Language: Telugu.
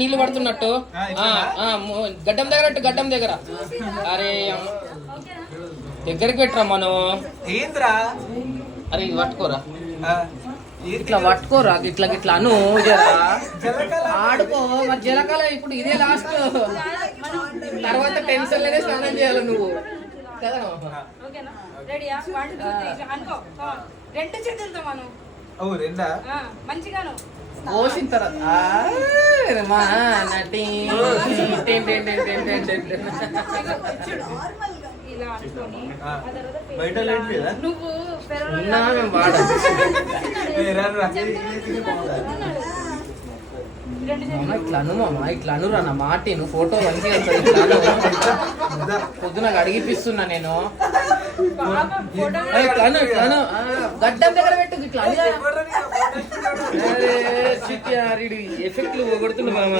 నీళ్లు పడుతున్నట్టు గడ్డం దగ్గర గడ్డం దగ్గర. అరే దగ్గరికి పెట్టరా మనం. ఏంద్రా అరే ఇది పట్టుకోరా, ఇట్లా పట్టుకోరా, ఇట్లా ఇట్లా అను జరా ఆడుకో. మరి జలకాల ఇప్పుడు ఇదే లాస్ట్, తర్వాత టెన్షన్ లేదే స్నానం చేయాలి నువ్వు కదా. పోసిన తర్వాత ఇట్లా అను మామ, ఇట్లా అనురా నా మాట నువ్వు. ఫోటో మంచిగా పొద్దున అడిగిపిస్తున్నా నేను. గడ్డం దగ్గర పెట్టు ఇట్లా ఎఫెక్ట్లు పోగొడుతున్నా మామ.